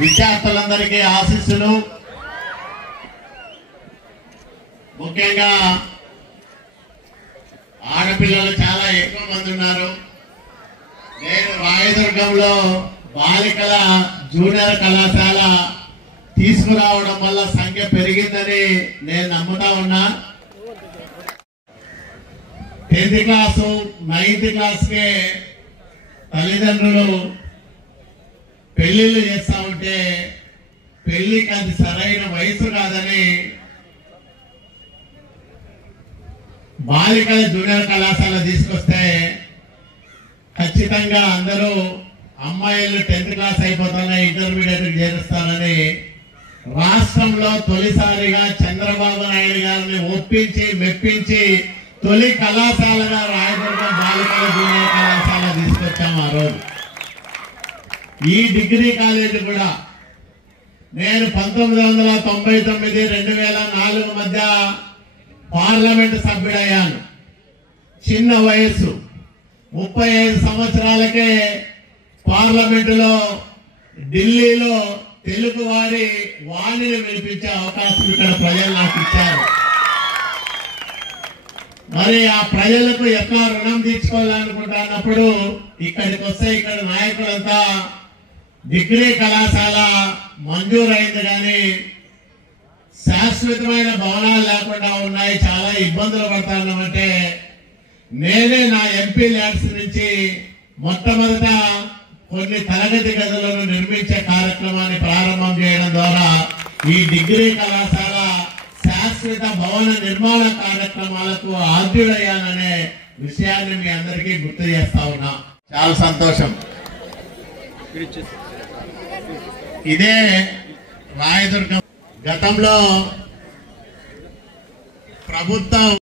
విద్యార్థులందరికీ ఆశీస్సులు. ముఖ్యంగా ఆడపిల్లలు చాలా ఎక్కువ మంది ఉన్నారు. నేను రాయదుర్గంలో బాలికల జూనియర్ కళాశాల తీసుకురావడం వల్ల సంఖ్య పెరిగిందని నేను నమ్ముతా ఉన్నా. 10th క్లాసు 9th క్లాస్కే తల్లిదండ్రులు పెళ్లిళ్ళు చేస్తా ఉంటే పెళ్లికి అది సరైన వయసు కాదని బాలికల జూనియర్ కళాశాల తీసుకొస్తే ఖచ్చితంగా అందరూ అమ్మాయిలు 10th క్లాస్ అయిపోతానే ఇంటర్మీడియట్ చేరుస్తారని రాష్ట్రంలో తొలిసారిగా చంద్రబాబు నాయుడు గారిని ఒప్పించి మెప్పించి తొలి కళాశాలగా రాయదుర్గం బాలికల జూనియర్ కళాశాల తీసుకొచ్చాం. ఆ రోజు ఈ డిగ్రీ కాలేజీ కూడా నేను 1999-2004 మధ్య పార్లమెంట్ సభ్యుడయ్యాను. చిన్న వయస్సు 35 సంవత్సరాలకే పార్లమెంటులో ఢిల్లీలో తెలుగు వారి వాణిని వినిపించే అవకాశం ఇక్కడ ప్రజలు నాకు ఇచ్చారు. మరి ఆ ప్రజలకు ఎట్లా రుణం తీర్చుకోవాలనుకుంటున్నప్పుడు ఇక్కడికి వస్తే ఇక్కడ నాయకులంతా డిగ్రీ కళాశాల మంజూరైంది కానీ శాశ్వతమైన భవనాలు లేకుండా ఉన్నాయి, చాలా ఇబ్బందులు పడతామంటే నేనే నా ఎంపీ ల్యాడ్స్ నుంచి మొట్టమొదట కొన్ని తరగతి గదులను నిర్మించే కార్యక్రమాన్ని ప్రారంభం చేయడం ద్వారా ఈ డిగ్రీ కళాశాల శాశ్వత భవన నిర్మాణ కార్యక్రమాలకు ఆద్యుడయ్యాననే విషయాన్ని మీ అందరికీ గుర్తు చేస్తా ఉన్నా. చాలా సంతోషం. ఇదే రాయదుర్గం గతంలో ప్రభుత్వం